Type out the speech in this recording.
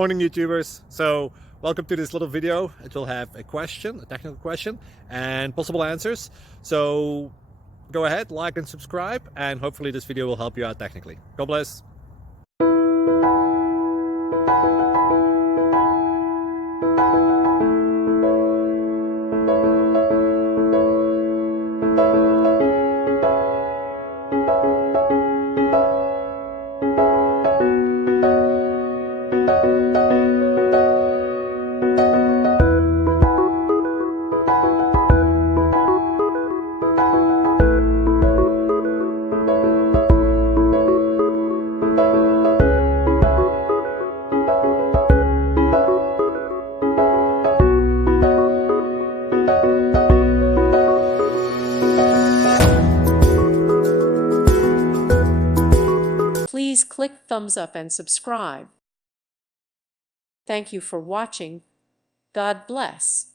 Morning YouTubers. So welcome to this little video. It will have a question, a technical question, and possible answers. So go ahead, like and subscribe, and hopefully this video will help you out technically. God bless. Please click thumbs up and subscribe. Thank you for watching. God bless.